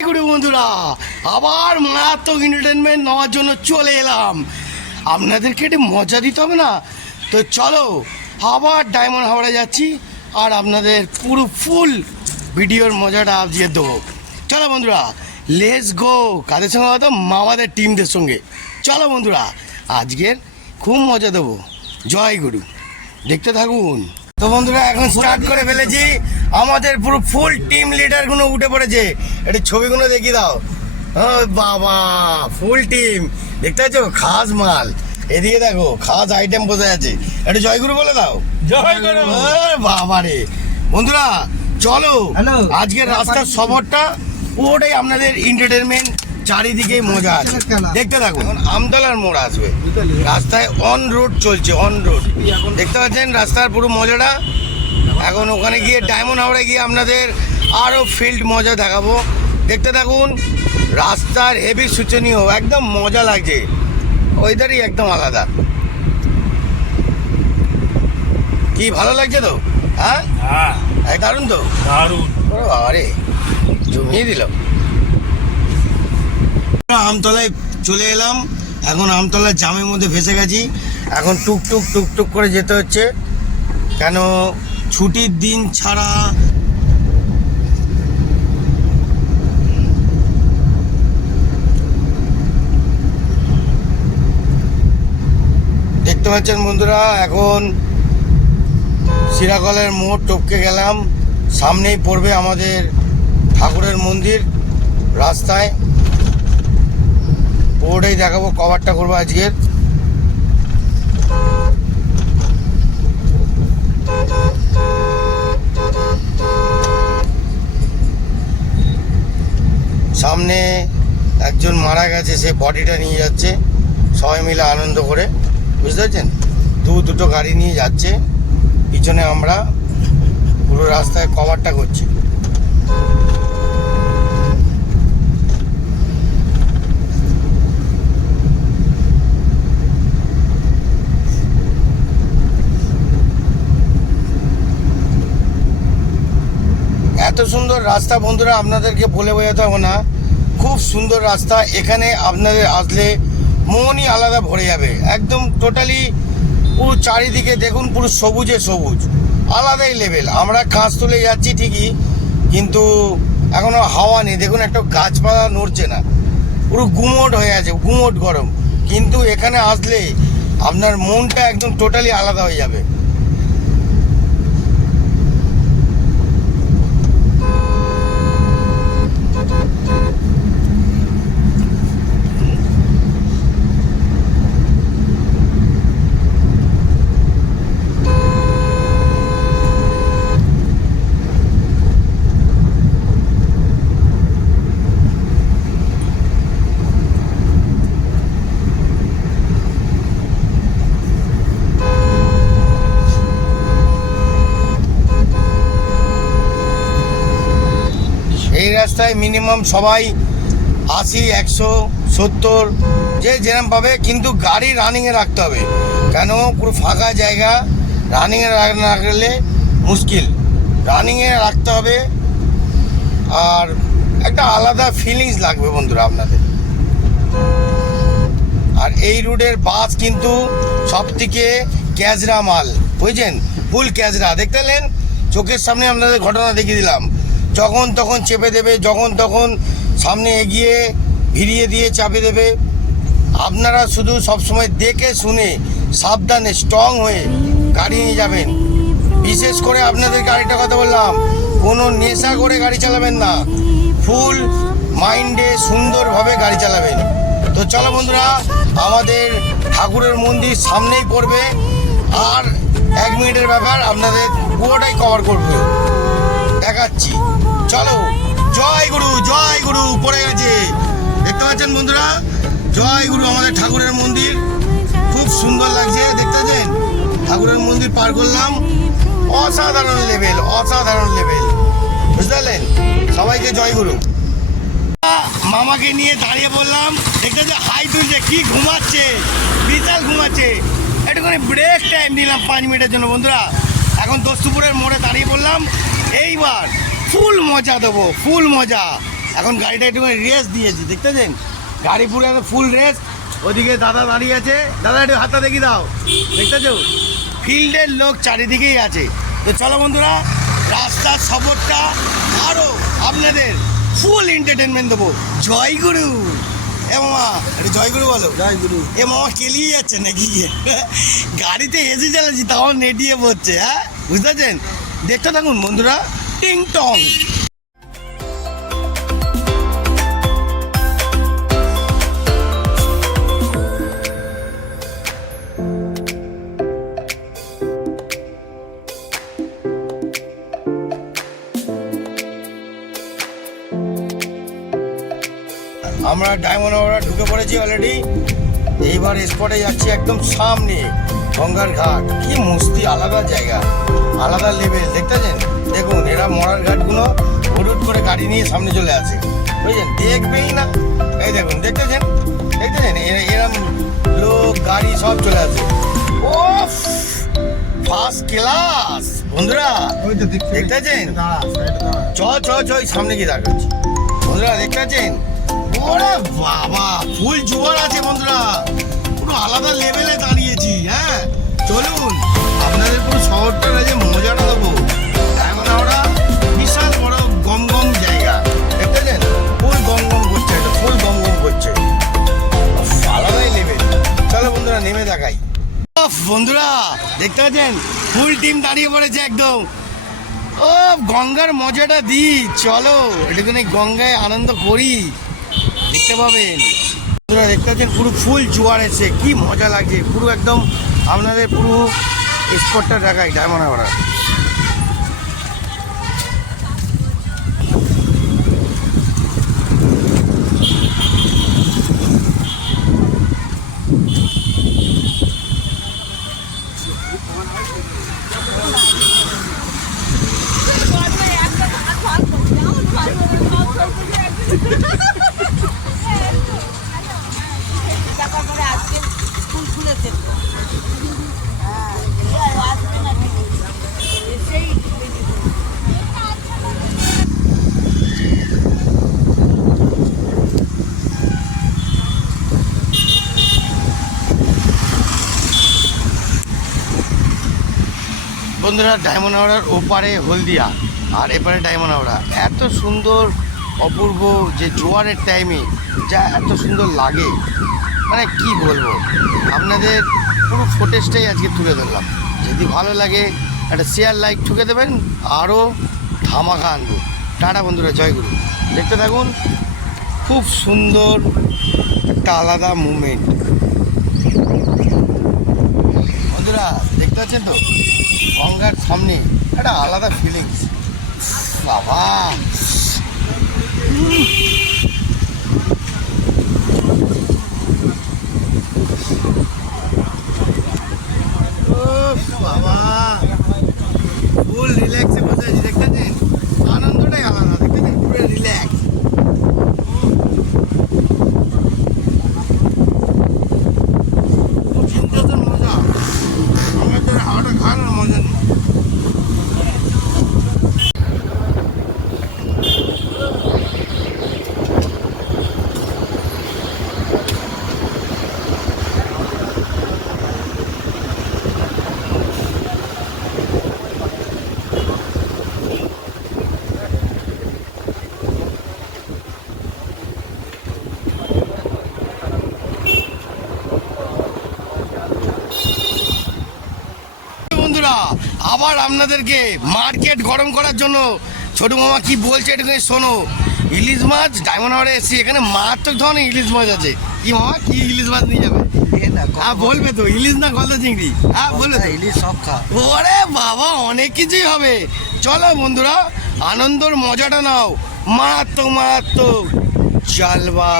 বন্ধুরা আবার মারাত্মক এন্টারটেনমেন্ট নেওয়ার জন্য চলে এলাম। আপনাদেরকে একটু মজা দিতে হবে না? তো চলো আবার ডায়মন্ড হাওড়ে যাচ্ছি আর আপনাদের পুরো ফুল ভিডিওর মজাটা আজকে দেবো। চলো বন্ধুরা লেটস গো। কাদের সঙ্গে হয়তো মামাদের টিমদের সঙ্গে। চলো বন্ধুরা আজকের খুব মজা দেবো। জয় গুরু, দেখতে থাকুন। তো বন্ধুরা এখন স্টার্ট করে ফেলেছি। আমাদের পুরো ফুল টিম লিডারগুলো উঠে পড়েছে। একটু ছবিগুলো দেখিয়ে দাও। ও বাবা, ফুল টিম দেখতে পাচ্ছ, খাস মাল। এদিকে দেখো খাস আইটেম বসে আছে। একটু জয়গুরু বলে দাও। জয়গুরু। বাবা রে বন্ধুরা চলো আজকের রাস্তার সফরটা পুরোটাই আপনাদের এন্টারটেনমেন্ট, চারিদিকে মজা আছে, দেখতে থাকুন। এখন আমতলার মোড় আসবে, রাস্তায় অন রোড চলছে, অন রোড দেখতে পাচ্ছেন রাস্তার পুরো মজাটা। এখন ওখানে গিয়ে ডায়মন্ড হাওড়ে গিয়ে আপনাদের আরও ফিল্ড মজা দেখাবো, দেখতে থাকুন। রাস্তার হেভি সূচনীয়, একদম মজা লাগছে, ওয়েদারই একদম আলাদা। কি ভালো লাগছে তো? হ্যাঁ দারুণ তো, দারুণ। আরে জমিয়ে দিল। আমতলায় চলে এলাম, এখন আমতলার জামের মধ্যে ফেসে গেছি। এখন টুকটুক টুকটুক করে যেতে হচ্ছে, কেন ছুটির দিন ছাড়া দেখতে পাচ্ছেন বন্ধুরা। এখন সিরাকলের মোড় টপকে গেলাম, সামনেই পড়বে আমাদের ঠাকুরের মন্দির। রাস্তায় পুরোটাই দেখাবো, কভারটা করবো আজকের। সামনে একজন মারা গেছে, সে বডিটা নিয়ে যাচ্ছে সবাই মিলে আনন্দ করে, বুঝতে পারছেন। দুটো গাড়ি নিয়ে যাচ্ছে, পিছনে আমরা পুরো রাস্তায় কভারটা করছি। এত সুন্দর রাস্তা বন্ধুরা, আপনাদেরকে বলে বোঝাতে হবে না, খুব সুন্দর রাস্তা। এখানে আপনাদের আসলে মনই আলাদা ভরে যাবে, একদম টোটালি পুরো চারিদিকে দেখুন, পুরো সবুজে সবুজ, আলাদাই লেভেল। আমরা কাঁচ তুলে যাচ্ছি ঠিকই, কিন্তু এখনও হাওয়া নেই, দেখুন একটা গাছপালা নড়ছে না, পুরো গুমোট হয়ে আছে, গুমোট গরম। কিন্তু এখানে আসলে আপনার মনটা একদম টোটালি আলাদা হয়ে যাবে। এই রাস্তায় মিনিমাম সবাই 80, 100, 70 যে যেরকম পাবে, কিন্তু গাড়ি রানিংয়ে রাখতে হবে, কেন পুরো ফাঁকা জায়গা, রানিংয়ে না রাখলে মুশকিল, রানিংয়ে রাখতে হবে। আর একটা আলাদা ফিলিংস লাগবে বন্ধুরা আপনাদের। আর এই রুটের বাস কিন্তু সব থেকে ক্যাজরা মাল, বুঝছেন, ফুল ক্যাজরা। দেখতে পেলেন, চোখের সামনে আপনাদের ঘটনা দেখিয়ে দিলাম। যখন তখন চেপে দেবে, যখন তখন সামনে এগিয়ে ভিড়িয়ে দিয়ে চাপে দেবে। আপনারা শুধু সবসময় দেখে শুনে সাবধানে স্ট্রং হয়ে গাড়ি নিয়ে যাবেন। বিশেষ করে আপনাদের গাড়িটা কথা বললাম, কোনো নেশা করে গাড়ি চালাবেন না, ফুল মাইন্ডে সুন্দরভাবে গাড়ি চালাবেন। তো চলো বন্ধুরা, আমাদের ঠাকুরের মন্দির সামনেই পড়বে, আর 1 মিনিটের ব্যাপার, আপনাদের পুরোটাই কভার করবে, দেখাচ্ছি। চলো, জয় গুরু, জয় গুরু পড়ে গেছে, দেখতে পাচ্ছেন বন্ধুরা। জয় গুরু, আমাদের ঠাকুরের মন্দির খুব সুন্দর লাগছে, দেখতে পাচ্ছেন। ঠাকুরের মন্দির পার করলাম, অসাধারণ লেভেল, অসাধারণ লেভেল, বুঝতে পারলেন। সবাইকে জয় গুরু। মামাকে নিয়ে দাঁড়িয়ে বললাম, দেখতে যে হাই তুলছে, কি ঘুমাচ্ছে, বিশাল ঘুমাচ্ছে। একটুখানি ব্রেক টাইম দিলাম 5 মিনিটের জন্য বন্ধুরা। এখন দোস্তুপুরের মোড়ে দাঁড়িয়ে বললাম, এইবার ফুল মজা দেবো, ফুল মজা। এখন গাড়িটা একটু রেস্ট দিয়েছি, দেখতেছেন গাড়ি পুরো একটা ফুল রেস্ট। ওদিকে দাদা দাঁড়িয়ে আছে, দাদা একটু হাতটা দেখি দাও, দেখতেছো ফিল্ডের লোক চারিদিকেই আছে। তো চলো বন্ধুরা, রাস্তার সফরটা আরও আপনাদের ফুল এন্টারটেনমেন্ট দেবো। জয়গুরু এ মামা, একটু জয়গুরু বলো। জয়গুরু। এ মামা কেলিয়ে যাচ্ছে নাকি? গাড়িতে এসে চালাচ্ছি তাও নেটিয়ে পড়ছে, হ্যাঁ বুঝতে পারছেন। দেখতে থাকুন বন্ধুরা, টিং টং। আমরা ডায়মন্ড হারবার ঢুকে পড়েছি অলরেডি। এইবার স্পটে যাচ্ছি একদম সামনে গঙ্গার ঘাট। কি মস্তি, আলাদা জায়গা, আলাদা লেভেল, দেখতেছেন। দেখুন এরা মরার ঘাটগুলো হুট করে গাড়ি নিয়ে সামনে চলে আসে, বুঝলেন, দেখবেই না। এই দেখুন, দেখতেছেন এরম লোক গাড়ি সব চলে আসে। ও ফার্স্ট ক্লাস বন্ধুরা, দেখতেছেন। চ চ চ সামনে গিয়ে দেখাচ্ছি বন্ধুরা, দেখতেছেন। ওরে বাবা, ফুল জোয়ার আছে বন্ধুরা, পুরো আলাদা লেভেলে দাঁড়িয়েছি। হ্যাঁ চলুন আপনাদের পুরো শহরটার যে মজাটা দেবো। এখন আমরা বিশাল বড় গম গম জায়গা, দেখতেছেন ফুল গম গম করছে, এটা ফুল গম গম করছে, আলাদাই লেভেল। চলো বন্ধুরা নেমে দেখাই। বন্ধুরা দেখতে পাচ্ছেন ফুল টিম দাঁড়িয়ে পড়েছে একদম। ও গঙ্গার মজাটা দিই, চলো একটুখানি গঙ্গায় আনন্দ করি, দেখতে পাবেন। আপনারা দেখতে পাচ্ছেন পুরো ফুল জোয়ার এসে, কি মজা লাগছে। পুরো একদম আপনাদের পুরো স্পটটা দেখাই ডায়মন্ড হারবার। বন্ধুরা ডায়মন্ড হারবার ওপারে হলদিয়া আর এপারে ডায়মন্ড হারবার, এত সুন্দর অপূর্ব যে জোয়ারের টাইমে যা এত সুন্দর লাগে, মানে কি বলবো। আপনাদের পুরো ফুটেজটাই আজকে তুলে ধরলাম। যদি ভালো লাগে একটা শেয়ার লাইক ঠুকে দেবেন, আরও ধামাকা আনবো। টাটা বন্ধুরা, জয়গুরু। দেখতে থাকুন, খুব সুন্দর একটা আলাদা মুভমেন্ট বন্ধুরা, দেখতে পাচ্ছেন তো গঙ্গার সামনে একটা আলাদা ফিলিংস। বাবা বাবা, ফুল রিল্যাক্সে বসে আছি, দেখতেছেন আনন্দটাই আলাদা, দেখতেছেন পুরো রিল্যাক্স। খুব চিন্তা মজা, আমাদের হাওয়াটা খাওয়ানোর মজা নেই। বন্ধুরা আবার আপনাদেরকে মার্কেট গরম করার জন্য ছোট মামা কি বলছে একটুখানি শোনো। ইলিশ মাছ ডায়মন্ড হারবারে এসেছি, এখানে মারাত্মক ধরনের ইলিশ মাছ আছে। কি মামা, কি ইলিশ মাছ নিয়ে যাবে? হ্যাঁ বলবে তো, ইলিশ না গলদা চিংড়ি? হ্যাঁ বলবে তো, ইলিশ সব খা। ওরে বাবা, অনেক কিছুই হবে। চলো বন্ধুরা, আনন্দর মজাটা নাও, মারাত্মক মারাত্মক চালবা।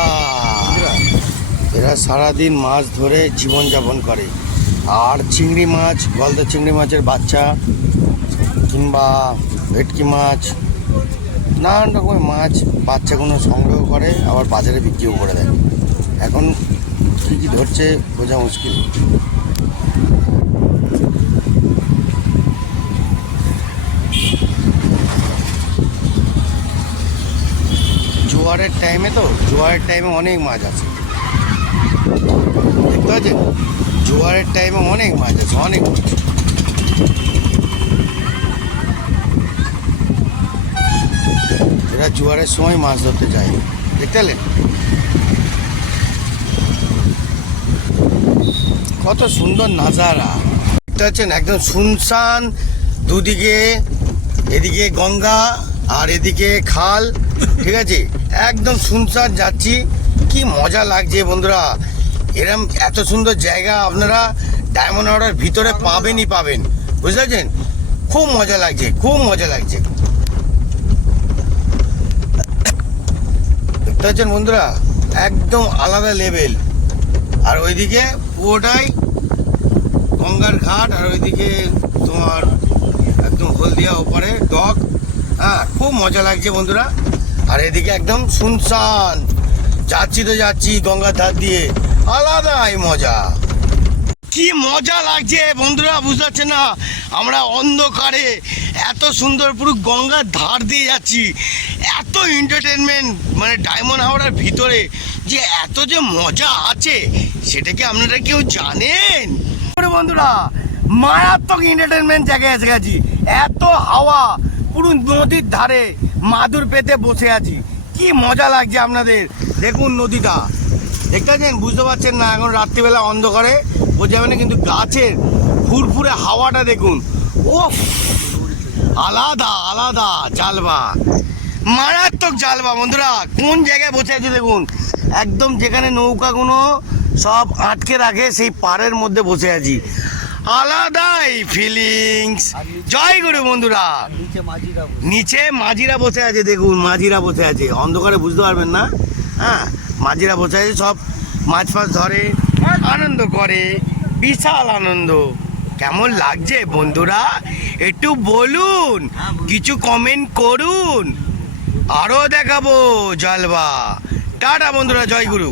এরা সারাদিন মাছ ধরে জীবনযাপন করে, আর চিংড়ি মাছ, গলদা চিংড়ি মাছের বাচ্চা কিংবা ভেটকি মাছ, নানান রকমের মাছ বাচ্চাগুলো সংগ্রহ করে, আবার বাজারে বিক্রিও করে দেয়। এখন কী কী ধরছে বোঝা মুশকিল। জোয়ারের টাইমে তো, জোয়ারের টাইমে অনেক মাছ আছে, দেখতে পাচ্ছেন? জোয়ারের টাইমে অনেক মাছ আছে, অনেক মাছ। এরা জোয়ারের সময় মাছ ধরতে যায়, দেখতে পেলেন? কত সুন্দর নাজারা দেখতে পাচ্ছেন, একদম শুনশান দুদিকে, এদিকে গঙ্গা আর এদিকে খাল, ঠিক আছে? একদম শুনশান যাচ্ছি, কি মজা লাগছে বন্ধুরা। এরম এত সুন্দর জায়গা আপনারা ডায়মন্ড হারবারের ভিতরে পাবেনই পাবেন, বুঝতে পারছেন? খুব মজা লাগছে, খুব মজা লাগছে, দেখতে পাচ্ছেন বন্ধুরা? একদম আলাদা লেভেল। আর ওইদিকে পুরোটাই গঙ্গার ঘাট, আর ওইদিকে তোমার একদম হলদিয়া ওপারে ডক। হ্যাঁ, খুব মজা লাগছে বন্ধুরা। আর এদিকে একদম শুনশান, যাচ্ছি তো যাচ্ছি গঙ্গার ধার দিয়ে, আলাদাই মজা। কি মজা লাগছে বন্ধুরা, বুঝতে পারছেন না? আমরা অন্ধকারে এত সুন্দর পুরো গঙ্গার ধার দিয়ে যাচ্ছি, এত এন্টারটেনমেন্ট, মানে ডায়মন্ড হারবারের ভিতরে যে এত যে মজা আছে, সেটা কি আপনারা কেউ জানেন? বন্ধুরা, মারাত্মক এন্টারটেনমেন্ট জায়গায় এসে গেছি, এত হাওয়া, পুরো নদীর ধারে মাদুর পেতে বসে আছি, কি মজা লাগছে আপনাদের। দেখুন নদীটা, দেখতে পাচ্ছেন? বুঝতে পারছেন না, এখন রাত্রিবেলা অন্ধকারে বোঝা যাবে না, কিন্তু গাছের ফুরফুরে হাওয়াটা দেখুন, ও আলাদা আলাদা জালবা, মারাত্মক জালবা বন্ধুরা। কোন জায়গায় বসে আছে দেখুন, একদম যেখানে নৌকাগুলো সব আটকে রাখে সেই পাড়ের মধ্যে বসে আছি, আলাদাই ফিলিংস। জয় গুরু বন্ধুরা। নিচে মাঝিরা বসে আছে, দেখুন মাঝিরা বসে আছে, অন্ধকারে বুঝতে পারবেন না। হ্যাঁ, মাঝিরা বসে আছে, সব মাছ ফাছ ধরে, আনন্দ করে, বিশাল আনন্দ। কেমন লাগছে বন্ধুরা একটু বলুন, কিছু কমেন্ট করুন, আরও দেখাবো জালবা। টাটা বন্ধুরা, জয় গুরু।